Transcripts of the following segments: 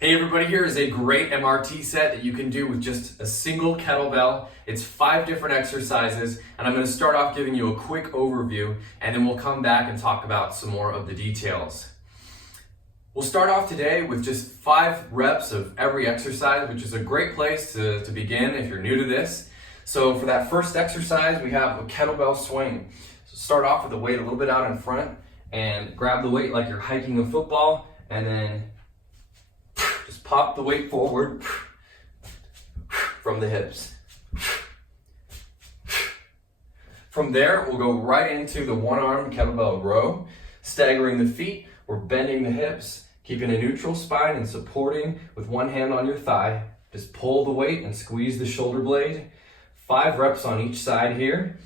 Hey everybody, here is a great MRT set that you can do with just a single kettlebell. It's 5 different exercises, and I'm going to start off giving you a quick overview, and then we'll come back and talk about some more of the details. We'll start off today with just 5 reps of every exercise, which is a great place to begin if you're new to this. So for that first exercise, we have a kettlebell swing. So start off with the weight a little bit out in front, and grab the weight like you're hiking a football, and then just pop the weight forward from the hips. From there, we'll go right into the one-arm kettlebell row, staggering the feet. We're bending the hips, keeping a neutral spine and supporting with one hand on your thigh. Just pull the weight and squeeze the shoulder blade. 5 reps on each side here.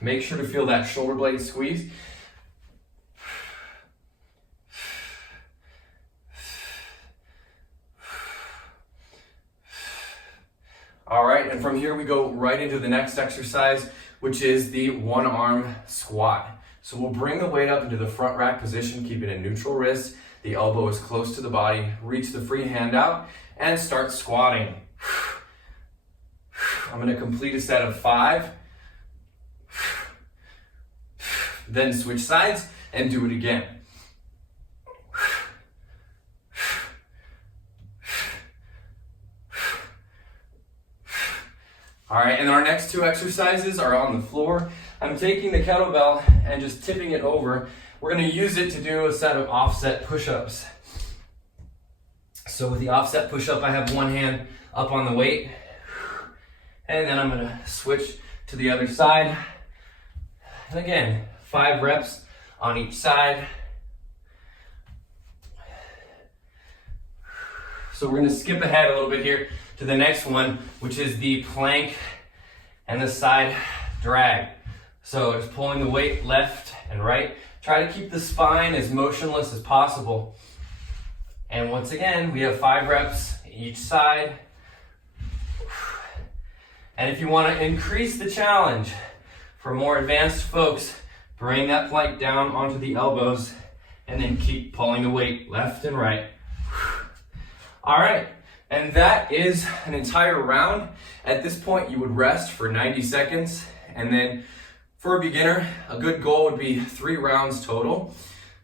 Make sure to feel that shoulder blade squeeze. All right, and from here we go right into the next exercise, which is the one-arm squat. So we'll bring the weight up into the front rack position, keeping a neutral wrist. The elbow is close to the body. Reach the free hand out and start squatting. I'm going to complete a set of 5. Then switch sides and do it again. All right, and our next 2 exercises are on the floor. I'm taking the kettlebell and just tipping it over. We're going to use it to do a set of offset push-ups. So with the offset push-up, I have one hand up on the weight, and then I'm going to switch to the other side. And again, 5 reps on each side. So we're going to skip ahead a little bit here to the next one, which is the plank and the side drag. So just pulling the weight left and right. Try to keep the spine as motionless as possible. And once again, we have 5 reps each side. And if you want to increase the challenge for more advanced folks, bring that plank down onto the elbows and then keep pulling the weight left and right. All right, and that is an entire round. At this point, you would rest for 90 seconds, and then for a beginner, a good goal would be 3 rounds total.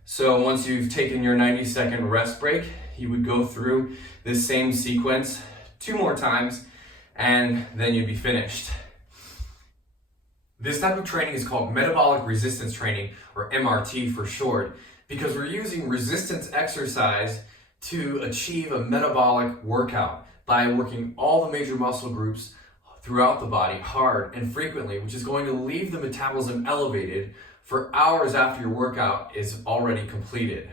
So once you've taken your 90-second rest break, you would go through this same sequence 2 more times, and then you'd be finished. This type of training is called Metabolic Resistance Training, or MRT for short, because we're using resistance exercise to achieve a metabolic workout by working all the major muscle groups throughout the body hard and frequently, which is going to leave the metabolism elevated for hours after your workout is already completed.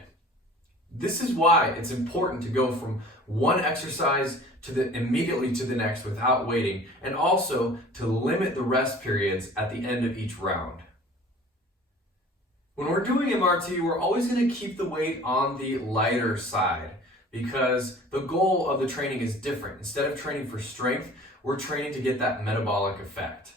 This is why it's important to go from one exercise immediately to the next without waiting, and also to limit the rest periods at the end of each round. When we're doing MRT, we're always going to keep the weight on the lighter side because the goal of the training is different. Instead of training for strength, we're training to get that metabolic effect.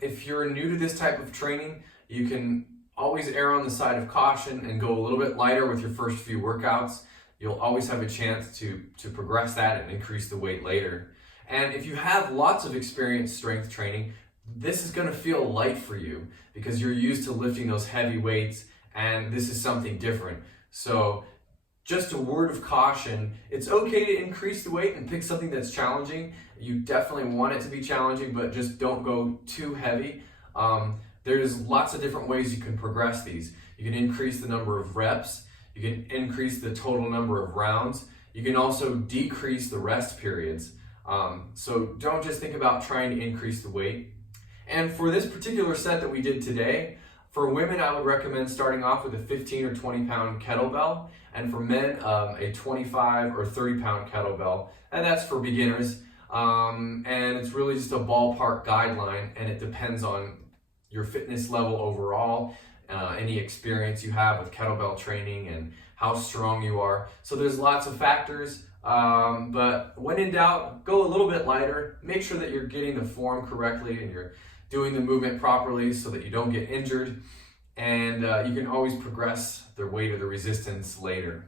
If you're new to this type of training, you can always err on the side of caution and go a little bit lighter with your first few workouts. You'll always have a chance to progress that and increase the weight later. And if you have lots of experienced strength training, this is going to feel light for you because you're used to lifting those heavy weights, and this is something different. So just a word of caution, it's okay to increase the weight and pick something that's challenging. You definitely want it to be challenging, but just don't go too heavy. There's lots of different ways you can progress these. You can increase the number of reps. You can increase the total number of rounds. You can also decrease the rest periods. So don't just think about trying to increase the weight. And for this particular set that we did today, for women, I would recommend starting off with a 15 or 20 pound kettlebell, and for men, a 25 or 30 pound kettlebell, and that's for beginners. And it's really just a ballpark guideline, and it depends on your fitness level overall, any experience you have with kettlebell training, and how strong you are. So there's lots of factors. But when in doubt, go a little bit lighter. Make sure that you're getting the form correctly and you're doing the movement properly so that you don't get injured. and you can always progress the weight or the resistance later.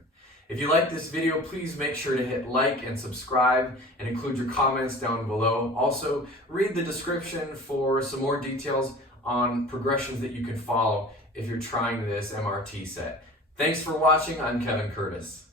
If you like this video, please make sure to hit like and subscribe and include your comments down below. Also, read the description for some more details on progressions that you can follow if you're trying this MRT set. Thanks for watching. I'm Kevin Curtis.